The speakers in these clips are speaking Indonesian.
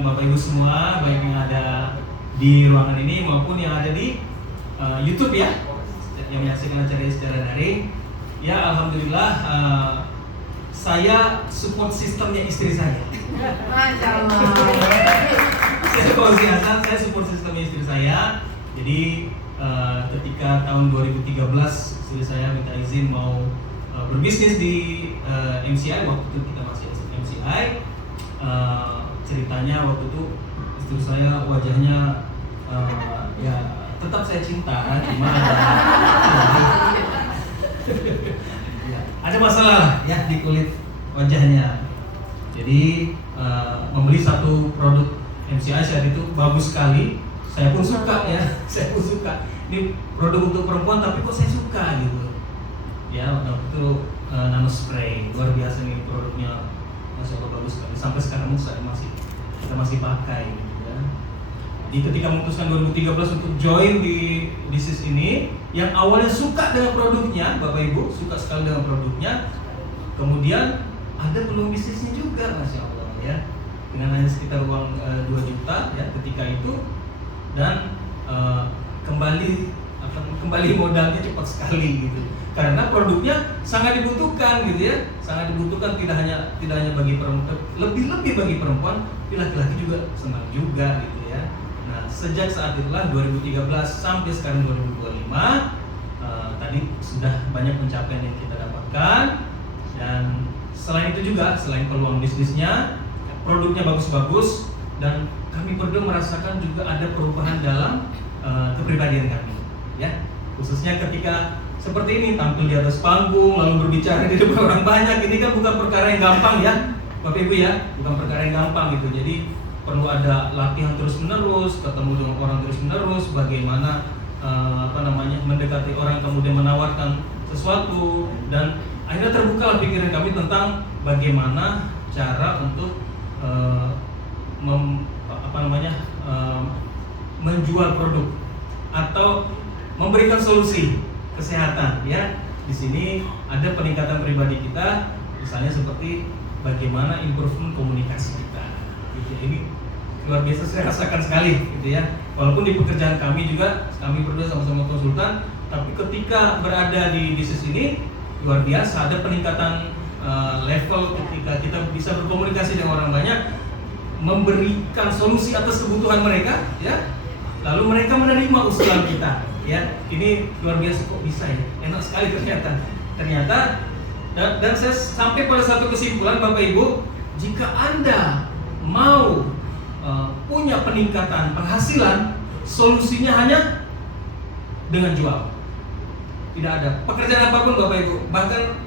undang Bapak Ibu semua, baik yang ada di ruangan ini maupun yang ada di YouTube ya, yang menyaksikan acara ini secara daring. Ya, alhamdulillah saya support sistemnya istri saya. Masya Allah. Saya support sistemnya istri saya. Jadi ketika tahun 2013 istri saya minta izin mau berbisnis di MCI, waktu itu kita masih MCI. Ceritanya waktu itu istri saya wajahnya ya tetap saya cinta, cuma ya, ada masalah ya di kulit wajahnya. Jadi membeli satu produk MCI saat itu bagus sekali, saya pun suka ya, saya pun suka. Ini produk untuk perempuan tapi kok saya suka gitu. Ya waktu itu nano spray, luar biasa nih produknya, masya Allah bagus sekali. Sampai sekarang kita masih pakai gitu ya. Jadi ketika memutuskan 2013 untuk join di bisnis ini, yang awalnya suka dengan produknya, Bapak Ibu suka sekali dengan produknya, kemudian ada peluang bisnisnya juga, masya Allah ya, dengan hanya sekitar uang 2 juta ya ketika itu, dan kembali modalnya cepat sekali gitu, karena produknya sangat dibutuhkan gitu ya, sangat dibutuhkan tidak hanya bagi perempuan, lebih bagi perempuan, tapi laki-laki juga senang juga gitu ya. Nah, sejak saat itulah 2013 sampai sekarang 2025 tadi sudah banyak pencapaian yang kita dapatkan, dan selain itu juga, selain peluang bisnisnya, produknya bagus-bagus, dan kami berdua merasakan juga ada perubahan dalam kepribadian kami ya, khususnya ketika seperti ini, tampil di atas panggung lalu berbicara di depan orang banyak. Ini kan bukan perkara yang gampang ya Bapak Ibu ya, bukan perkara yang gampang gitu. Jadi perlu ada latihan terus menerus, ketemu dengan orang terus menerus, bagaimana mendekati orang, kemudian menawarkan sesuatu, dan akhirnya terbuka pikiran kami tentang bagaimana cara untuk menjual produk atau memberikan solusi kesehatan ya. Di sini ada peningkatan pribadi kita, misalnya seperti bagaimana improvement komunikasi kita gitu. Ini luar biasa saya rasakan sekali gitu ya. Walaupun di pekerjaan kami juga, kami berdua sama-sama konsultan, tapi ketika berada di bisnis ini luar biasa, ada peningkatan level ketika kita bisa berkomunikasi dengan orang banyak, memberikan solusi atas kebutuhan mereka ya, lalu mereka menerima usulan kita ya. Ini luar biasa, kok bisa ya, enak sekali ternyata dan saya sampai pada satu kesimpulan, Bapak Ibu, jika Anda mau punya peningkatan penghasilan, solusinya hanya dengan jual. Tidak ada pekerjaan apapun Bapak Ibu, bahkan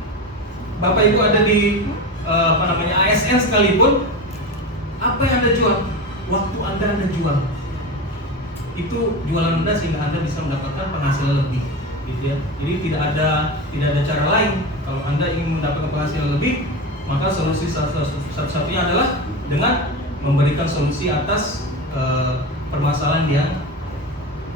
Bapak Ibu ada di ASN sekalipun, apa yang Anda jual? Waktu Anda jual. Itu jualan Anda sehingga Anda bisa mendapatkan penghasilan lebih gitu ya. Jadi tidak ada cara lain. Kalau Anda ingin mendapatkan penghasilan lebih, maka solusi satu-satunya adalah dengan memberikan solusi atas permasalahan yang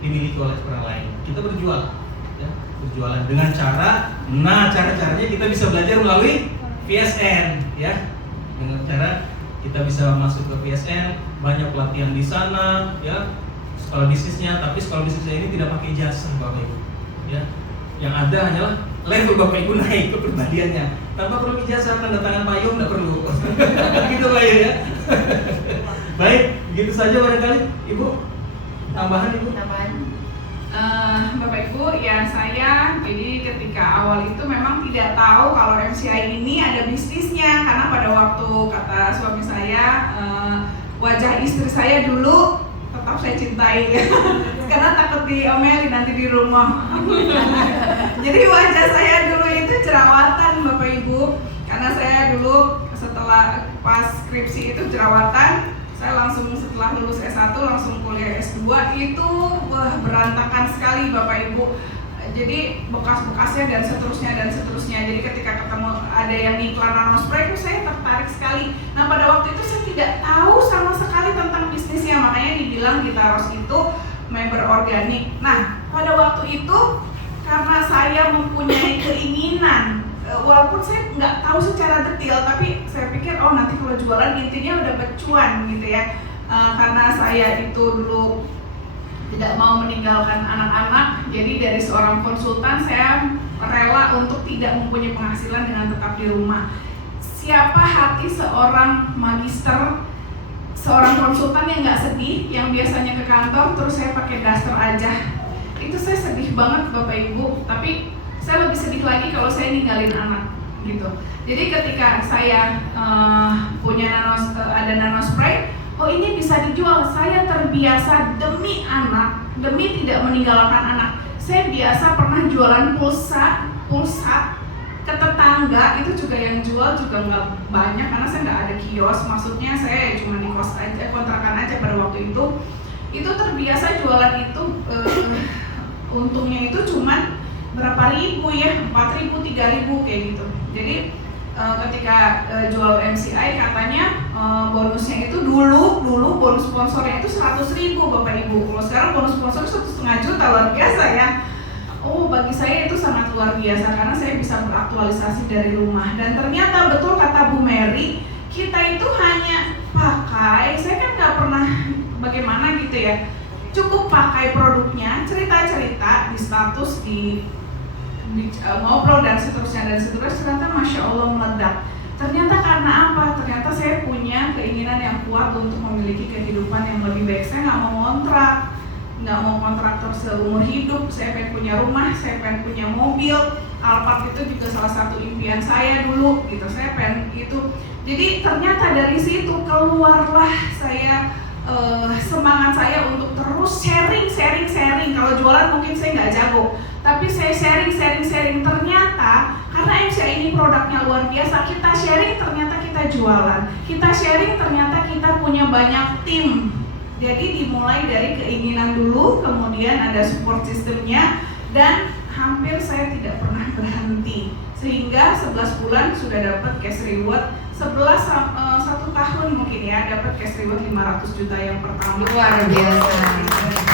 dimiliki oleh orang lain. Kita berjual ya, berjualan dengan cara-caranya kita bisa belajar melalui PSN ya. Dengan cara kita bisa masuk ke PSN, banyak pelatihan di sana ya, sekolah bisnisnya, tapi sekolah bisnisnya ini tidak pakai ijazah Bapak Ibu ya. Yang ada hanyalah level Bapak Ibu naik kepribadiannya tanpa perlu ijazah, tanda tangan payung nggak perlu. Gitu Pak ya. Baik, begitu saja barangkali Ibu. Tambahan Ibu? Bapak Ibu, ya saya jadi ketika awal itu memang tidak tahu kalau MCI ini ada bisnisnya, karena pada waktu kata suami saya, wajah istri saya dulu tetap saya cintai karena takut diomelin nanti di rumah. Jadi wajah saya dulu itu jerawatan Bapak Ibu, karena saya dulu setelah pas skripsi itu jerawatan. Saya langsung setelah lulus S1 langsung kuliah S2 itu berantakan sekali Bapak Ibu. Jadi bekas-bekasnya dan seterusnya. Jadi ketika ketemu ada yang iklan nano spray itu saya tertarik sekali. Nah pada waktu itu saya tidak tahu sama sekali tentang bisnisnya, makanya dibilang Gitaros itu member organik. Nah pada waktu itu karena saya mempunyai keinginan, walaupun saya nggak tahu secara detail, tapi saya pikir oh nanti kalau jualan intinya udah dapat cuan gitu ya. karena saya itu dulu tidak mau meninggalkan anak-anak, jadi dari seorang konsultan saya rela untuk tidak mempunyai penghasilan dengan tetap di rumah. Siapa hati seorang magister, seorang konsultan yang nggak sedih, yang biasanya ke kantor terus saya pakai daster aja? Itu saya sedih banget Bapak Ibu, tapi saya lebih sedih lagi kalau saya ninggalin anak gitu. Jadi ketika saya punya ada nano spray, oh ini bisa dijual, saya terbiasa demi anak, demi tidak meninggalkan anak. Saya biasa pernah jualan pulsa ke tetangga, itu juga yang jual juga nggak banyak karena saya nggak ada kios, maksudnya saya cuma di kos aja, kontrakan aja pada waktu itu terbiasa jualan itu untungnya itu cuma berapa ribu ya, 4.000, 3.000 kayak gitu. Jadi ketika jual MCI katanya bonusnya itu dulu bonus sponsornya itu 100.000 Bapak Ibu. Kalau sekarang bonus sponsor 1,5 juta, luar biasa ya. Oh, bagi saya itu sangat luar biasa karena saya bisa beraktualisasi dari rumah. Dan ternyata betul kata Bu Mary, kita itu hanya pakai, saya kan nggak pernah bagaimana gitu ya, cukup pakai produknya, cerita-cerita di status, di ngobrol dan seterusnya, ternyata Masya Allah meledak. Ternyata karena apa? Ternyata saya punya keinginan yang kuat untuk memiliki kehidupan yang lebih baik. Saya nggak mau kontraktor seumur hidup. Saya pengen punya rumah, saya pengen punya mobil. Alphard itu juga salah satu impian saya dulu gitu. Saya pengen itu. Jadi ternyata dari situ keluarlah saya semangat saya untuk terus sharing. Kalau jualan mungkin saya nggak jago, tapi saya sharing. Ternyata karena MCI ini produknya luar biasa, kita sharing ternyata kita jualan, kita sharing ternyata kita punya banyak tim. Jadi dimulai dari keinginan dulu, kemudian ada support sistemnya, dan hampir saya tidak pernah berhenti. Sehingga 11 bulan sudah dapat cash reward, 1 tahun mungkin ya dapat cash reward 500 juta yang pertama. Luar biasa.